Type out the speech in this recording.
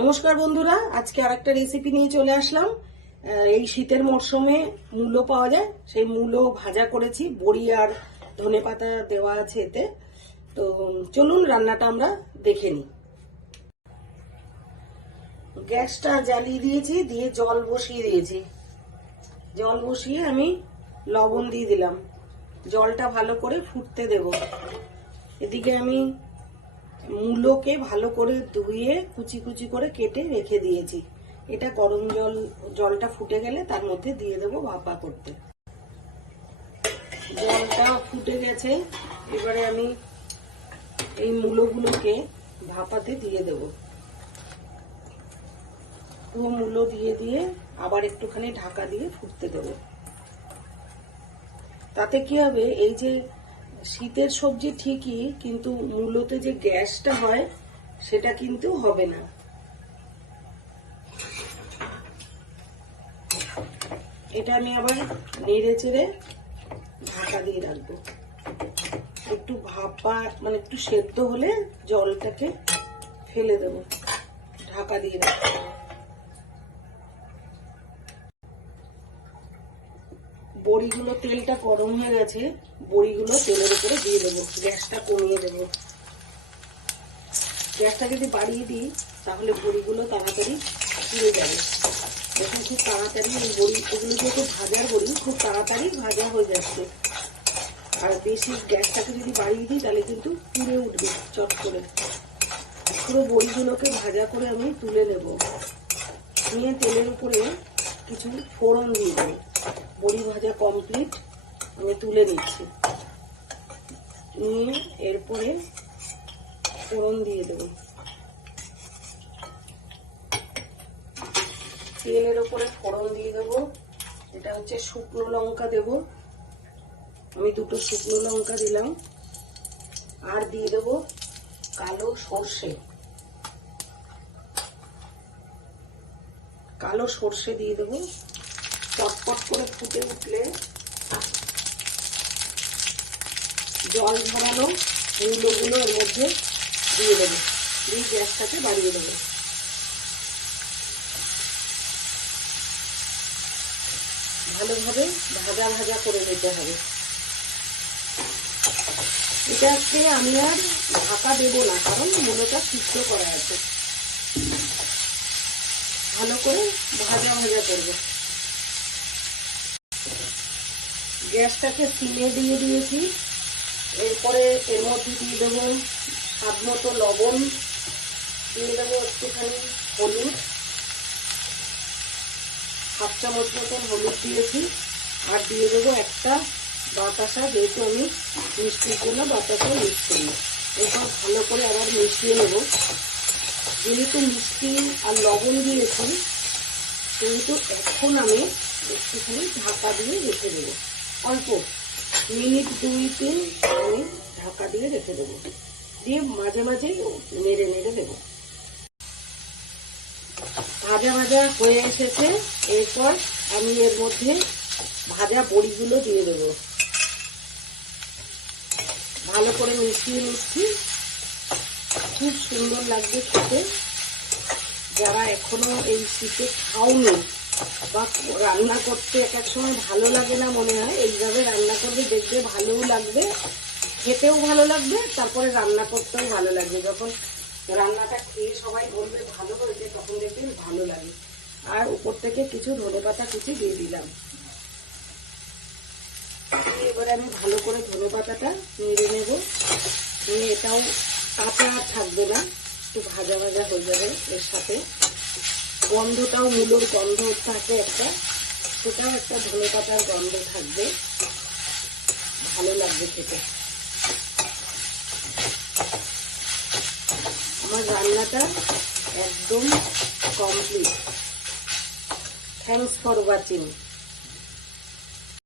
নমস্কার বন্ধুরা, আজকে আর একটা রেসিপি নিয়ে চলে আসলাম। এই শীতের মরশুমে মূলো পাওয়া যায়, সেই মূলো ভাজা করেছি, বড়ি আর ধনে পাতা দেওয়া আছে এতে। তো চলুন রান্নাটা আমরা দেখে নিই। গ্যাসটা জ্বালিয়ে দিয়েছি, দিয়ে জল বসিয়ে দিয়েছি। জল বসিয়ে আমি লবণ দিয়ে দিলাম। জলটা ভালো করে ফুটতে দেব। এদিকে আমি মূলোকে ভালো করে ধুয়ে কুচি কুচি করে কেটে রেখে দিয়েছি। এটা গরম জল, জলটা ফুটে গেলে তার মধ্যে দিয়ে দেবো ভাপা করতে। জলটা ফুটে গেছে, এবারে আমি এই মূলোগুলোকে ভাপাতে দিয়ে দেব। পুরো মূলো দিয়ে দিয়ে আবার একটুখানি ঢাকা দিয়ে ফুটতে দেবো। তাতে কি হবে, এই যে শীতের সবজি ঠিকই, কিন্তু মূলত যে গ্যাসটা হয়, সেটা কিন্তু হবে না। এটা আমি আবার নেড়ে চেড়ে ঢাকা দিয়ে রাখব। একটু ভাপা মানে একটু সেদ্ধ হলে জলটাকে ফেলে দেবো। ঢাকা দিয়ে রাখব। বড়িগুলো তেলটা গরম হয়ে গেছে, বড়িগুলো তেলের উপরে দিয়ে দেবো, গ্যাসটা কমিয়ে দেবো। গ্যাসটা যদি বাড়িয়ে দিই, তাহলে বড়িগুলো তাড়াতাড়ি পুড়ে যাবে। দেখুন খুব তাড়াতাড়ি এই বড়ি, এগুলো যেহেতু ভাজার বড়ি, খুব তাড়াতাড়ি ভাজা হয়ে যাচ্ছে। আর বেশি গ্যাসটাকে যদি বাড়িয়ে দিই, তাহলে কিন্তু পুড়ে উঠবে চট করে। পুরো বড়িগুলোকে ভাজা করে আমি তুলে নেব। নিয়ে তেলের উপরে কিছু ফোড়ন দিয়ে দেবো। বড়ি ভাজা কমপ্লিট আমি তুলে নিচ্ছি। নিয়ে এরপরে ফোড়ন দিয়ে দেব। তেলের ওপরে ফোড়ন দিয়ে দেব। এটা হচ্ছে শুকনো লঙ্কা দেব। আমি দুটো শুকনো লঙ্কা দিলাম। আর দিয়ে দেব কালো সর্ষে। কালো সর্ষে দিয়ে দেবো। চটপট করে ফুটে উঠলে জল ঝরানো মূলগুলো এর মধ্যে দিয়ে দেবো। দিয়ে গ্যাসটাকে বাড়িয়ে দেবো। ভালোভাবে ভাজা ভাজা করে নিতে হবে। এটাকে আমি আর ঢাকা দেবো না, কারণ মূলটা সিদ্ধ করা আছে। ভালো করে ভাজা ভাজা করব। গ্যাসটাকে সিমে দিয়ে দিয়েছি। এরপরে এর মধ্যে দিয়ে দেবো স্বাদ মতো লবণ। দিয়ে দেবো একটুখানি হলুদ। হাফ চামচ মতন হলুদ দিয়েছি। আর দিয়ে দেবো একটা বাতাসা, যেহেতু আমি মিষ্টি করলে বাতাসা মিক্স করি এরপর ভালো করে আবার মিশিয়ে নেব। যেহেতু মিষ্টি আর লবণ দিয়েছি কিন্তু এখন আমি একটুখানি ঢাকা দিয়ে রেখে দেবো। অল্প। মিনিট দুই, তিন, আমি ঢাকা দিয়ে রেখে দেবো। দিয়ে মাঝে মাঝে নেড়ে নেড়ে দেবো। ভাজা ভাজা হয়ে এসেছে। এরপর আমি এর মধ্যে ভাজা বড়িগুলো দিয়ে দেবো। ভালো করে মিশিয়ে নিচ্ছি। খুব সুন্দর লাগবে খেতে। যারা এখনও এই শীতে খাওনি রান্না করতে এক এক সময় ভালো লাগে না মনে হয়। এইভাবে রান্না করলে দেখবে ভালোও লাগবে, খেতেও ভালো লাগবে, তারপরে রান্না করতেও ভালো লাগবে। যখন রান্নাটা খেয়ে সবাই বলবে ভালো হয়েছে, তখন দেখবে ভালো লাগে। আর উপর থেকে কিছু ধনে পাতা কুচি দিয়ে দিলাম। এবারে আমি ভালো করে ধনে পাতাটা নেড়ে নেব। নিয়ে এটাও কাঁচা থাকবে না, একটু ভাজা ভাজা হয়ে যাবে এর সাথে। গন্ধটাও মূলর গন্ধ থাকে একটা। সেটাও একটা ধনে পাতার গন্ধ থাকবে। ভালো লাগবে খেতে। আমার রান্নাটা একদম কমপ্লিট থ্যাংকস ফর ওয়াচিং